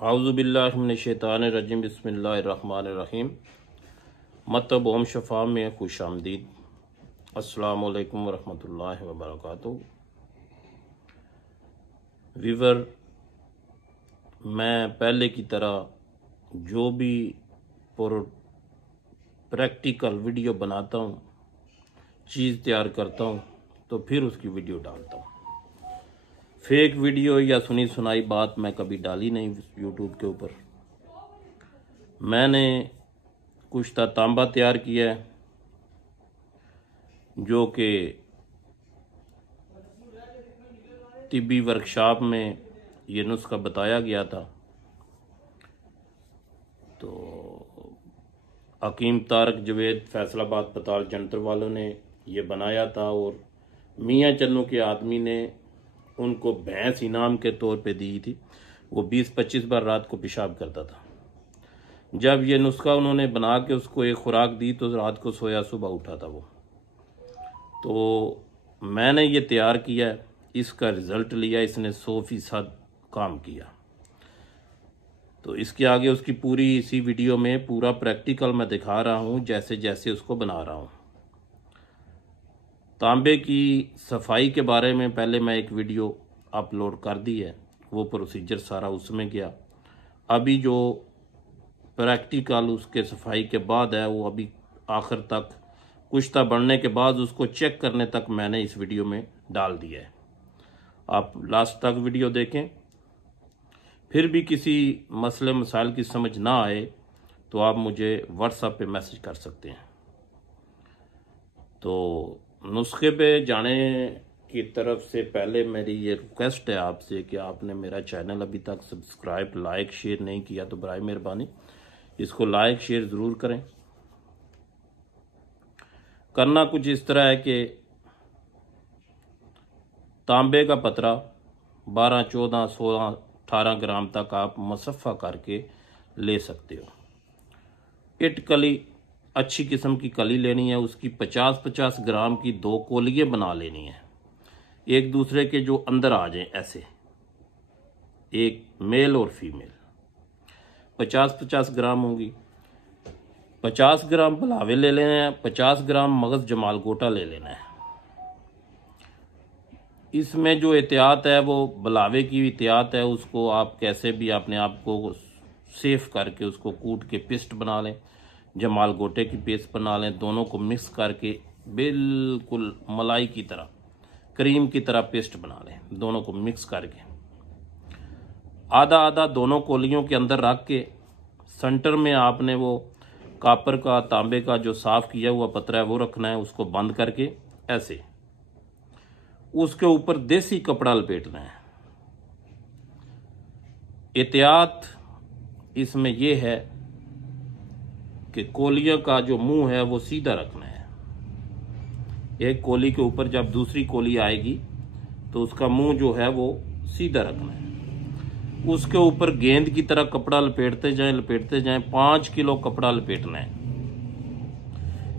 आउज़ुबिल्लाहिमिनश्शैतानिर्रजीम बिस्मिल्लाहिर्रहमानिर्रहीम। मतब ओम शफ़ा में खुश आमदीद। अस्सलामु अलैकुम वरहमतुल्लाहि वबरकातुहू। वीवर, मैं पहले की तरह जो भी प्रैक्टिकल वीडियो बनाता हूँ, चीज़ तैयार करता हूँ तो फिर उसकी वीडियो डालता हूँ। फेक वीडियो या सुनी सुनाई बात मैं कभी डाली नहीं यूट्यूब के ऊपर। मैंने कुश्ता तांबा तैयार किया है जो कि तिब्बी वर्कशॉप में ये नुस्खा बताया गया था। तो हकीम तारक जवेद फैसलाबाद पताल जंतर वालों ने ये बनाया था और मियाँ चन्नू के आदमी ने उनको भैंस इनाम के तौर पे दी थी। वो 20-25 बार रात को पेशाब करता था। जब ये नुस्खा उन्होंने बना के उसको एक खुराक दी तो रात को सोया, सुबह उठा था वो। तो मैंने ये तैयार किया, इसका रिज़ल्ट लिया, इसने 100% काम किया। तो इसके आगे उसकी पूरी इसी वीडियो में पूरा प्रैक्टिकल मैं दिखा रहा हूँ, जैसे जैसे उसको बना रहा हूँ। तांबे की सफाई के बारे में पहले मैं एक वीडियो अपलोड कर दी है, वो प्रोसीजर सारा उसमें गया। अभी जो प्रैक्टिकल उसके सफाई के बाद है वो अभी आखिर तक कुश्ता बनने के बाद उसको चेक करने तक मैंने इस वीडियो में डाल दिया है। आप लास्ट तक वीडियो देखें। फिर भी किसी मसले मसाइल की समझ ना आए तो आप मुझे व्हाट्सएप पे मैसेज कर सकते हैं। तो नुस्खे पे जाने की तरफ से पहले मेरी ये रिक्वेस्ट है आपसे कि आपने मेरा चैनल अभी तक सब्सक्राइब, लाइक, शेयर नहीं किया तो बराए मेहरबानी इसको लाइक शेयर ज़रूर करें। करना कुछ इस तरह है कि तांबे का पतरा 12, 14, 16, 18 ग्राम तक आप मुसफ़ा करके ले सकते हो। इट कली अच्छी किस्म की कली लेनी है, उसकी 50-50 ग्राम की 2 कोलियाँ बना लेनी है, एक दूसरे के जो अंदर आ जाएं ऐसे, एक मेल और फीमेल। 50-50 ग्राम होंगी। 50 ग्राम बलावे ले लेना है, 50 ग्राम मगज़ जमाल गोटा ले लेना है। इसमें जो एहतियात है वो बलावे की एहतियात है, उसको आप कैसे भी अपने आप को सेफ करके उसको कूट के पेस्ट बना लें, जमाल गोटे की पेस्ट बना लें, दोनों को मिक्स करके बिल्कुल मलाई की तरह, क्रीम की तरह पेस्ट बना लें। दोनों को मिक्स करके आधा आधा दोनों कोलियों के अंदर रख के सेंटर में आपने वो कापर का, तांबे का जो साफ किया हुआ पतरा है वो रखना है, उसको बंद करके ऐसे उसके ऊपर देसी कपड़ा लपेटना है। एहतियात इसमें यह है कि कोलियों का जो मुंह है वो सीधा रखना है। एक कोली के ऊपर जब दूसरी कोली आएगी तो उसका मुंह जो है वो सीधा रखना है। उसके ऊपर गेंद की तरह कपड़ा लपेटते जाएं। 5 किलो कपड़ा लपेटना है।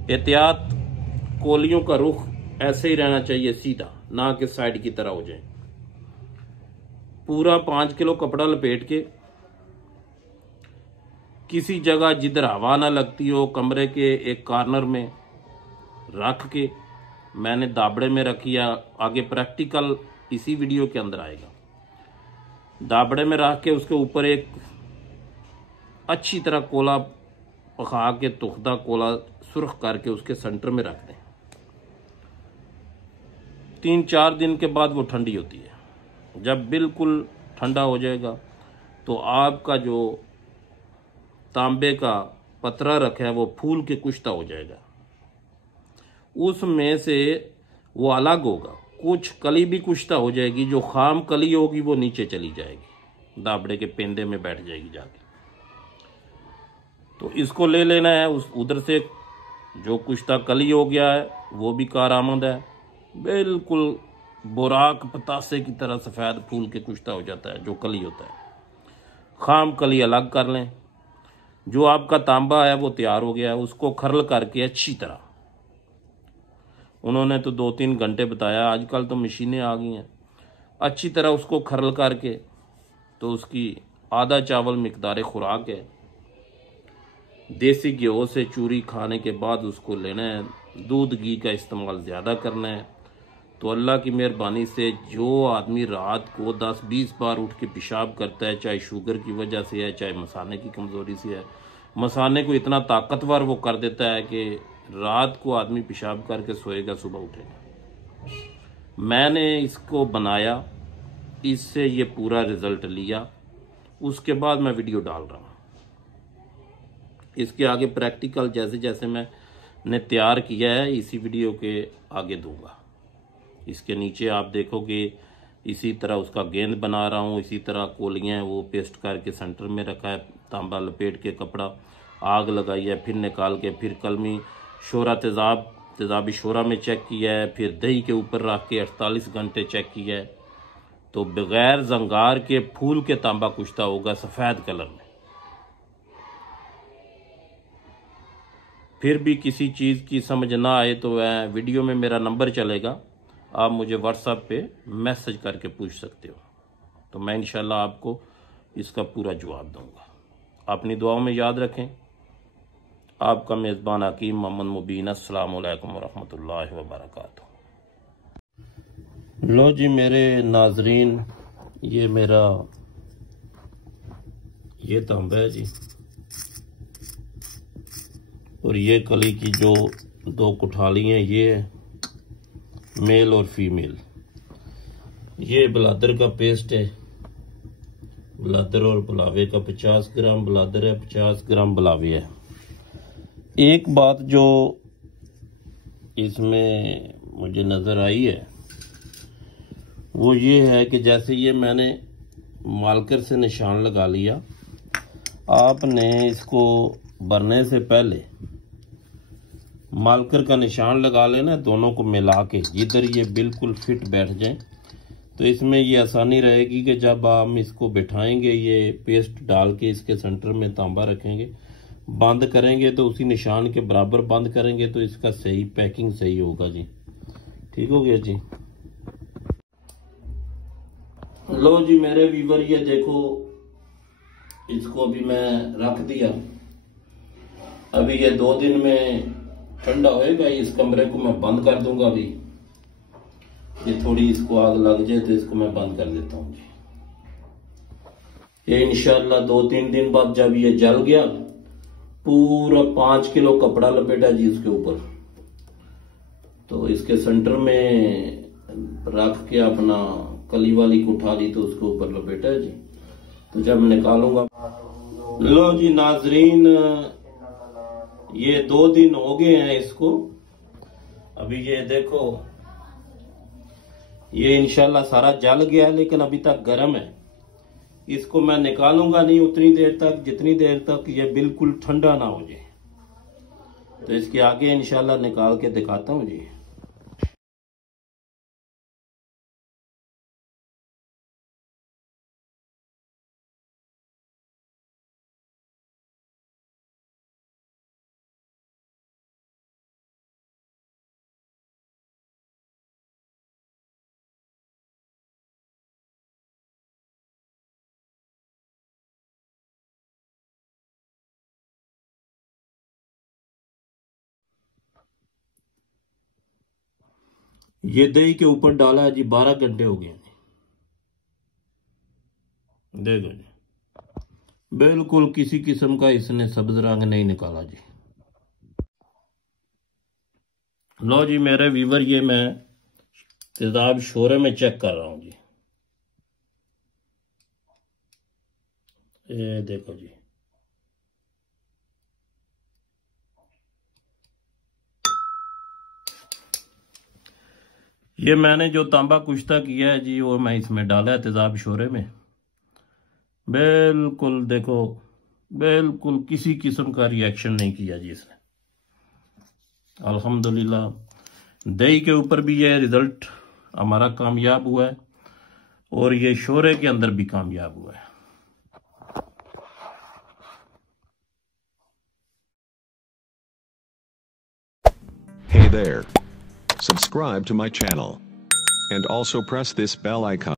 एहतियात, कोलियों का रुख ऐसे ही रहना चाहिए, सीधा, ना कि साइड की तरह हो जाए। पूरा 5 किलो कपड़ा लपेट के किसी जगह जिधर हवा ना लगती हो, कमरे के एक कॉर्नर में रख के, मैंने दाबड़े में रखी है, आगे प्रैक्टिकल इसी वीडियो के अंदर आएगा। दाबड़े में रख के उसके ऊपर एक अच्छी तरह कोला पका के, तुख्दा कोला सुर्ख करके उसके सेंटर में रख दें। 3-4 दिन के बाद वो ठंडी होती है। जब बिल्कुल ठंडा हो जाएगा तो आपका जो तांबे का पतरा रखा है वो फूल के कुश्ता हो जाएगा। उसमें से वो अलग होगा, कुछ कली भी कुश्ता हो जाएगी, जो खाम कली होगी वो नीचे चली जाएगी, दाबड़े के पेंदे में बैठ जाएगी जाके। तो इसको ले लेना है, उस उधर से जो कुश्ता कली हो गया है वो भी कारआमद है, बिल्कुल बुराक पतासे की तरह सफ़ेद फूल के कुश्ता हो जाता है जो कली होता है। खाम कली अलग कर लें। जो आपका तांबा है वो तैयार हो गया है, उसको खरल करके अच्छी तरह, उन्होंने तो 2-3 घंटे बताया, आजकल तो मशीनें आ गई हैं, अच्छी तरह उसको खरल करके तो उसकी आधा चावल मिकदार खुराक है। देसी घी से चूरी खाने के बाद उसको लेना है। दूध घी का इस्तेमाल ज़्यादा करना है। तो अल्लाह की मेहरबानी से जो आदमी रात को 10-20 बार उठ के पेशाब करता है, चाहे शुगर की वजह से है, चाहे मसाने की कमज़ोरी से है, मसाने को इतना ताकतवर वो कर देता है कि रात को आदमी पेशाब करके सोएगा, सुबह उठेगा। मैंने इसको बनाया, इससे ये पूरा रिज़ल्ट लिया, उसके बाद मैं वीडियो डाल रहा हूँ। इसके आगे प्रैक्टिकल जैसे जैसे मैंने तैयार किया है इसी वीडियो के आगे दूंगा। इसके नीचे आप देखोगे इसी तरह उसका गेंद बना रहा हूँ, इसी तरह कोलियाँ हैं वो पेस्ट करके सेंटर में रखा है, तांबा लपेट के कपड़ा, आग लगाई है, फिर निकाल के फिर कलमी शोरा तेज़ाबी शोरा में चेक किया है, फिर दही के ऊपर रख के 48 घंटे चेक किया है। तो बगैर जंगार के फूल के तांबा कुश्ता होगा सफ़ेद कलर में। फिर भी किसी चीज़ की समझ ना आए तो वह वीडियो में मेरा नंबर चलेगा, आप मुझे व्हाट्सएप पे मैसेज करके पूछ सकते हो, तो मैं इंशाल्लाह आपको इसका पूरा जवाब दूंगा। अपनी दुआओं में याद रखें। आपका मेज़बान हकीम मोहम्मद मुबीन। अस्सलामु अलैकुम वरहमतुल्लाहि वबरकातुहू। लो जी मेरे नाजरीन, ये मेरा ये तांबा है जी, और ये कली की जो 2 कुठाली हैं ये है मेल और फीमेल। ये ब्लादर का पेस्ट है, ब्लादर और बुलावे का 50 ग्राम ब्लादर है, 50 ग्राम बुलावे है। एक बात जो इसमें मुझे नज़र आई है वो ये है कि जैसे ये मैंने मार्कर से निशान लगा लिया, आपने इसको भरने से पहले मार्कर का निशान लगा लेना, दोनों को मिला के जिधर ये बिल्कुल फिट बैठ जाए, तो इसमें ये आसानी रहेगी कि जब हम इसको बिठाएंगे, ये पेस्ट डाल के इसके सेंटर में तांबा रखेंगे, बंद करेंगे तो उसी निशान के बराबर बंद करेंगे तो इसका सही पैकिंग सही होगा जी। ठीक हो गया जी। लो जी मेरे व्यूवर, ये देखो इसको अभी मैं रख दिया। अभी ये 2 दिन में ठंडा होएगा, इस कमरे को मैं बंद कर दूंगा। अभी ये थोड़ी इसको आग लग जाए तो इसको मैं बंद कर देता हूँ जी। ये इंशाल्लाह 2-3 दिन बाद जब ये जल गया, पूरा 5 किलो कपड़ा लपेटा जी इसके ऊपर, तो इसके सेंटर में रख के अपना कली वाली को उठा ली तो उसके ऊपर लपेटा जी। तो जब निकालूंगा, लो जी नाजरीन, ये 2 दिन हो गए हैं इसको। अभी ये देखो ये इंशाल्लाह सारा जल गया है, लेकिन अभी तक गर्म है। इसको मैं निकालूंगा नहीं उतनी देर तक जितनी देर तक ये बिल्कुल ठंडा ना हो जाए। तो इसके आगे इंशाल्लाह निकाल के दिखाता हूँ जी। ये दही के ऊपर डाला है जी, 12 घंटे हो गए। देखो जी बिल्कुल किसी किस्म का इसने सब्ज रंग नहीं निकाला जी। लो जी मेरे व्यूवर, ये मैं तेजाब शोरे में चेक कर रहा हूं जी। ये देखो जी, ये मैंने जो तांबा कुश्ता किया है जी वो मैं इसमें डाला है तेजाब शोरे में। बिल्कुल देखो, बिल्कुल किसी किस्म का रिएक्शन नहीं किया जी इसने। अल्हम्दुलिल्लाह दही के ऊपर भी ये रिजल्ट हमारा कामयाब हुआ है और ये शोरे के अंदर भी कामयाब हुआ है। Hey there. Subscribe to my channel. And also press this bell icon.